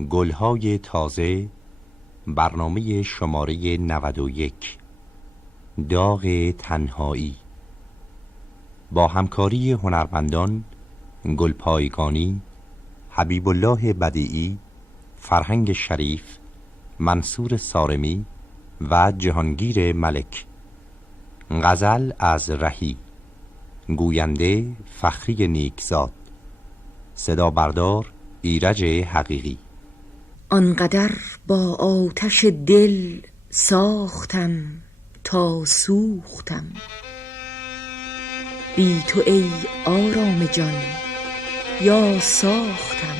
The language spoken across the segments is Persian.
گلهای تازه، برنامه شماره 91. داغ تنهایی، با همکاری هنرمندان گلپایگانی، حبیب الله بدیعی، فرهنگ شریف، منصور سارمی و جهانگیر ملک. غزل از رهی، گوینده فخری نیکزاد، صدا بردار ایرج حقیقی. آنقدر با آتش دل ساختم تا سوختم، بی تو ای آرام جان، یا ساختم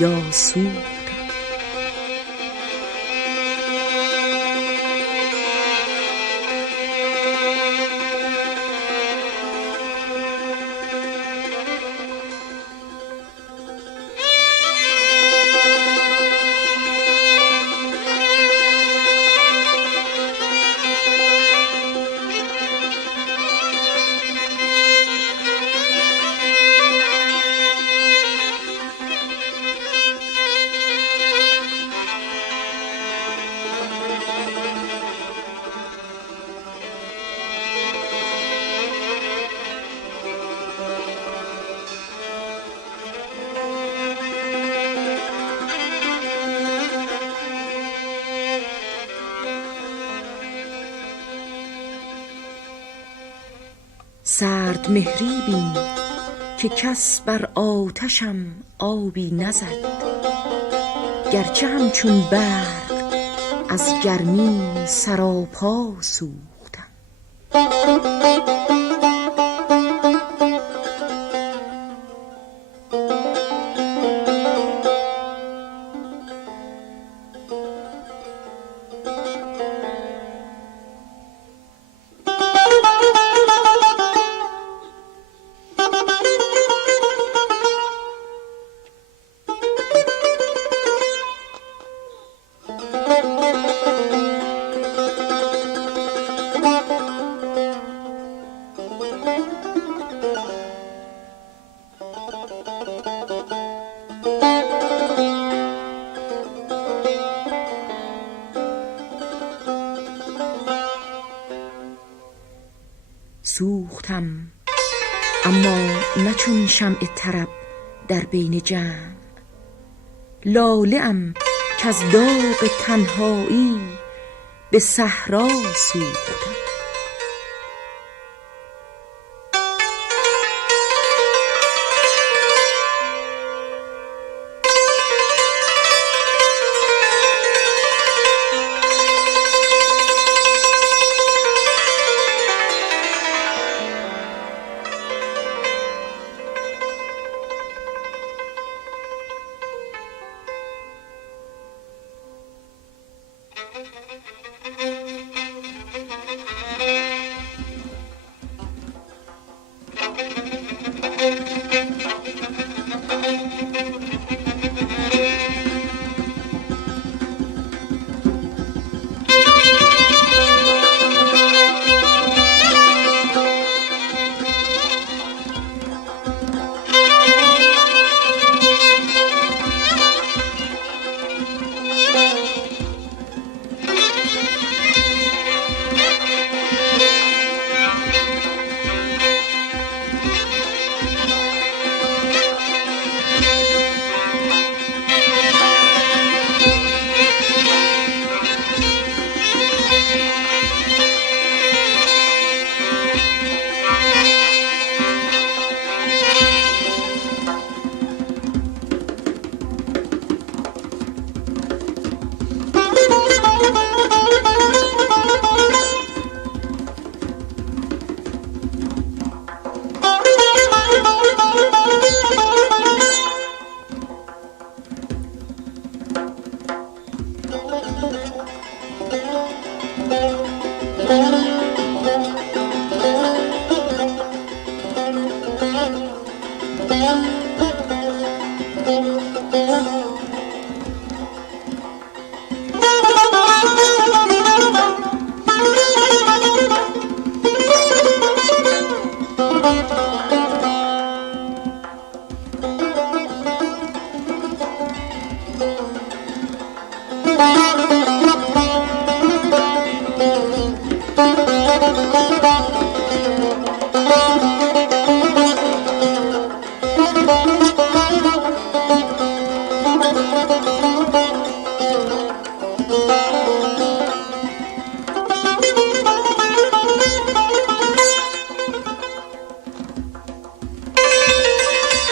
یا سوختم. سرد مهری بین که کس بر آتشم آبی نزد، گرچه همچون برق از گرمی سراپا سوختم. سوختم اما نه چون شمع طرب در بین جمع، لاله ام کز داغ تنهایی به صحرا سوختم.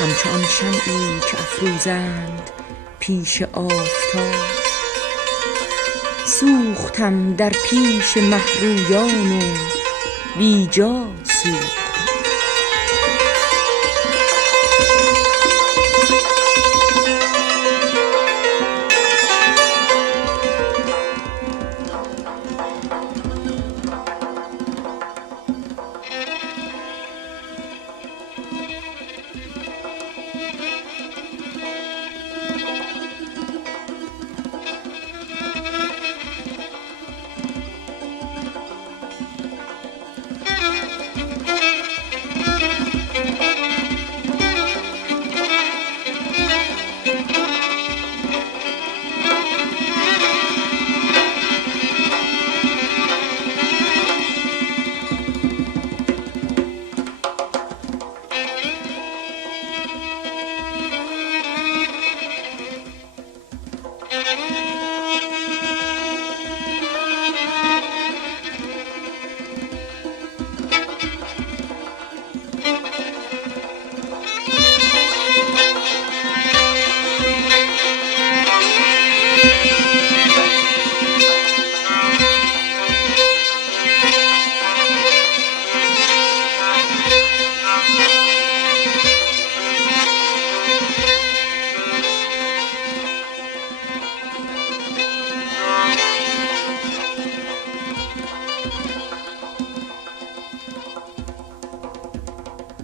همچون شمعی که افروزند پیش آفتاب، سوختم در پیش مهرویان و بیجا سوختم.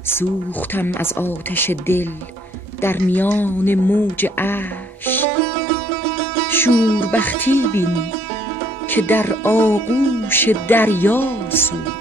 سوختم از آتش دل در میان موج اشک، شوربختی بین که در آغوش دریا سوختم.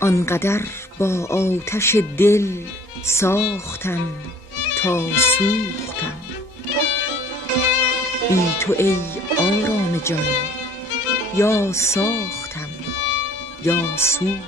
آنقدر با آتش دل ساختم تا سوختم، بی تو ای آرام جان یا ساختم یا سوختم.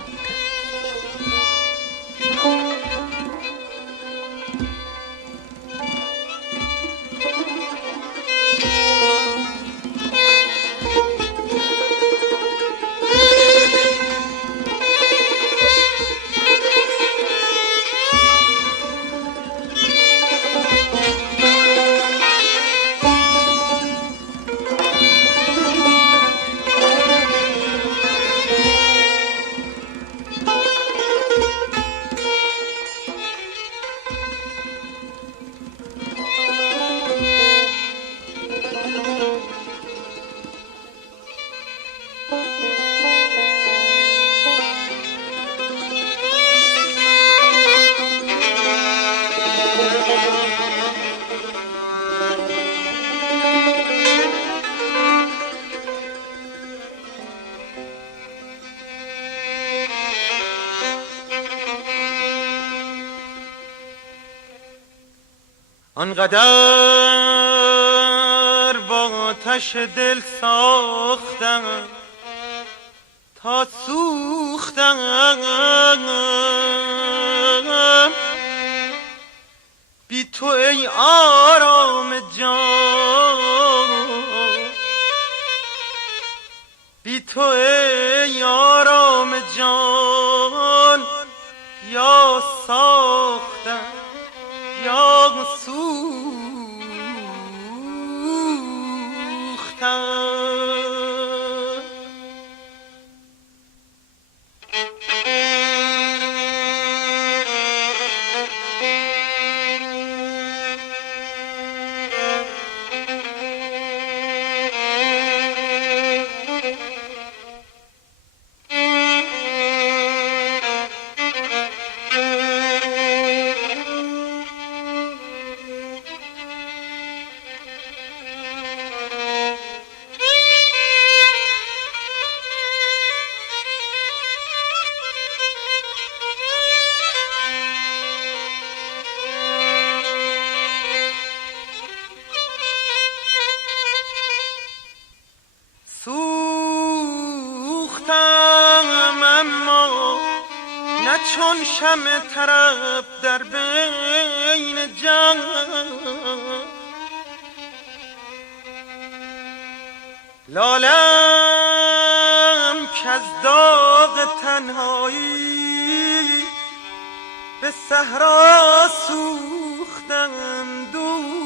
آنقدر با آتش دل ساختم تا سوختم، بی تو ای آرام جان، بی تو ای آرام جان، یا ساختم یا سوختم. چون شمع طرب در بین جان، لالم کز داغ تنهایی به صحرا سوختم دوست.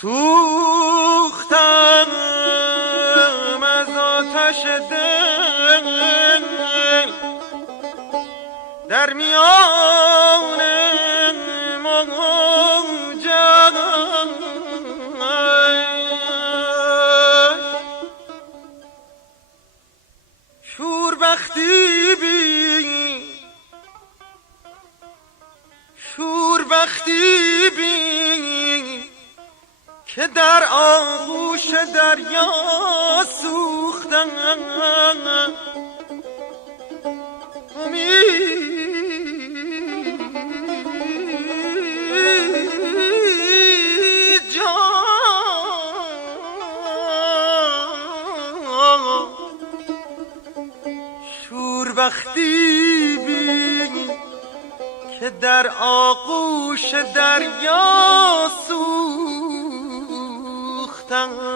سوختم از آتش دل در میان موجش، شوربختی بی که در آغوش دریا سوختم. شوربختی بی که در آغوش دریا سوختم. سوختم.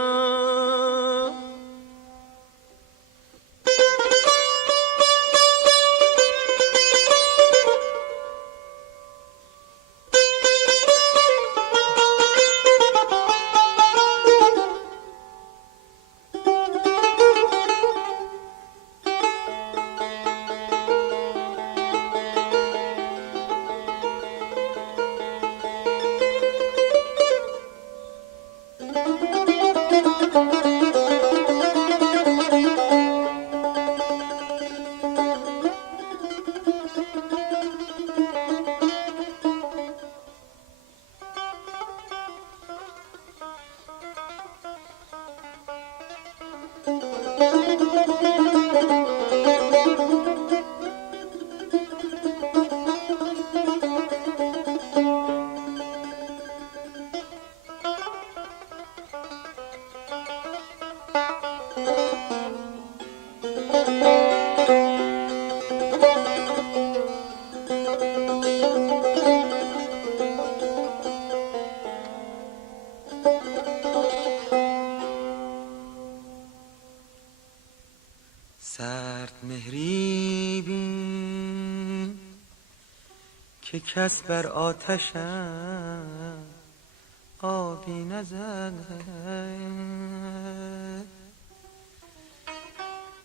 سرد مهری بین که کس بر آتشم آبی نزد،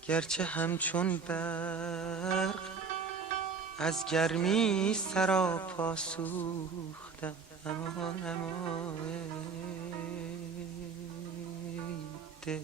گرچه همچون برق از گرمی سراپا سوختم. اما دل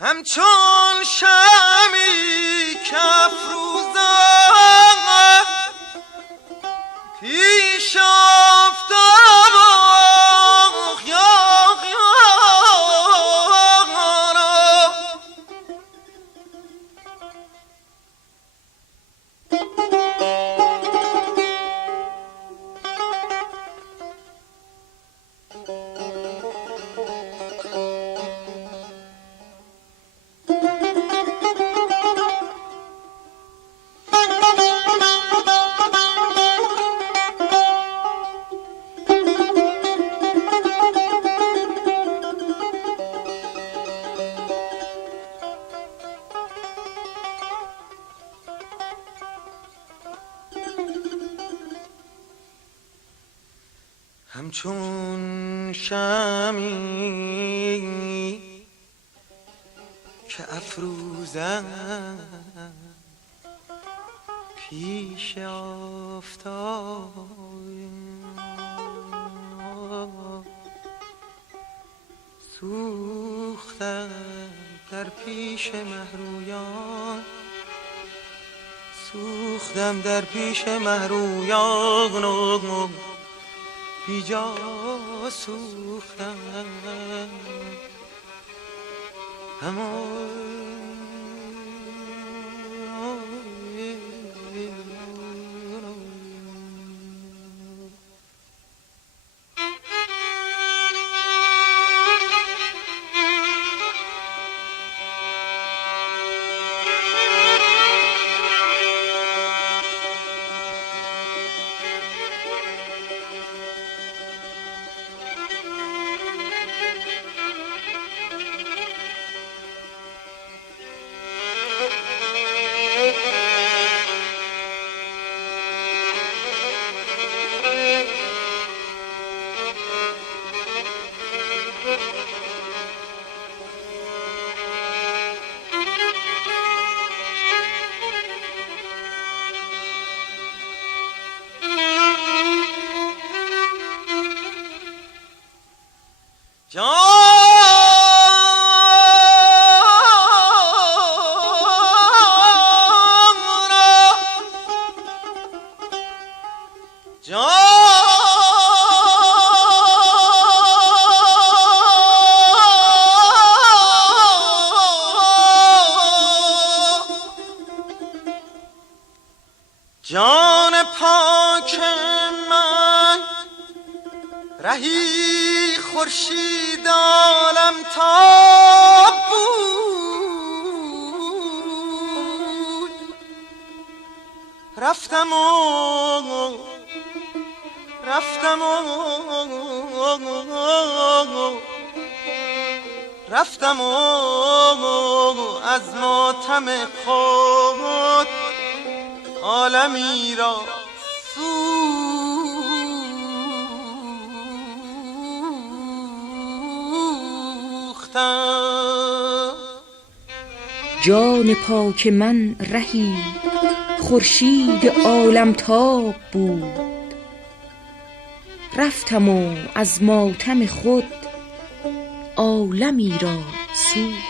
همچون شمی که افروزم پیش آفتاب همچون شمی که افروزم پیش آفتاب سوختم در پیش مهرویان، سوختم در پیش مهرویان، بیجا سوختم. اما جان پاک من رهی خورشید عالمتاب بود، رفتم از ماتم خود عالمی را سوختم. جان پاک من رهی خورشید عالمتاب بود، رفتم و از ماتم خود عالمی را سوختم.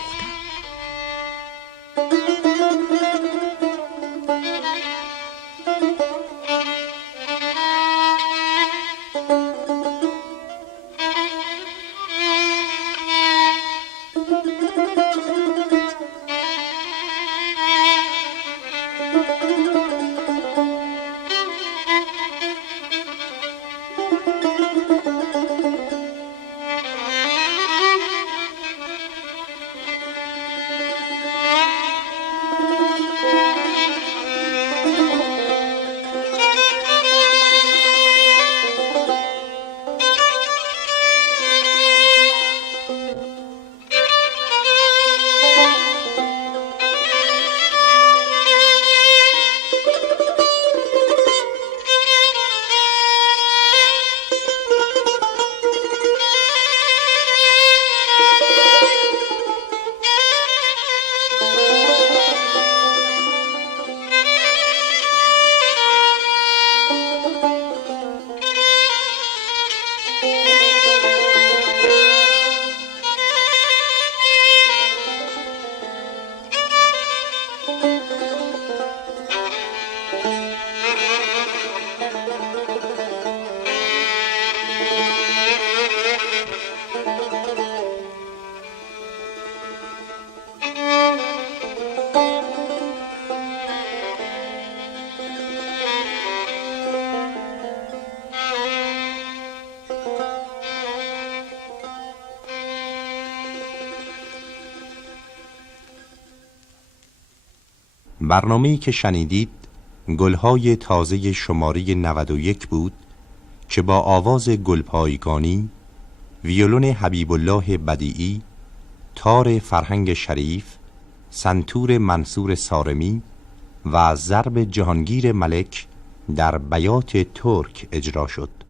برنامه‌ای که شنیدید گلهای تازه شماره 91 بود که با آواز گلپایگانی، ویولون حبیب الله بدیعی، تار فرهنگ شریف، سنتور منصور سارمی و ضرب جهانگیر ملک در بیات ترک اجرا شد.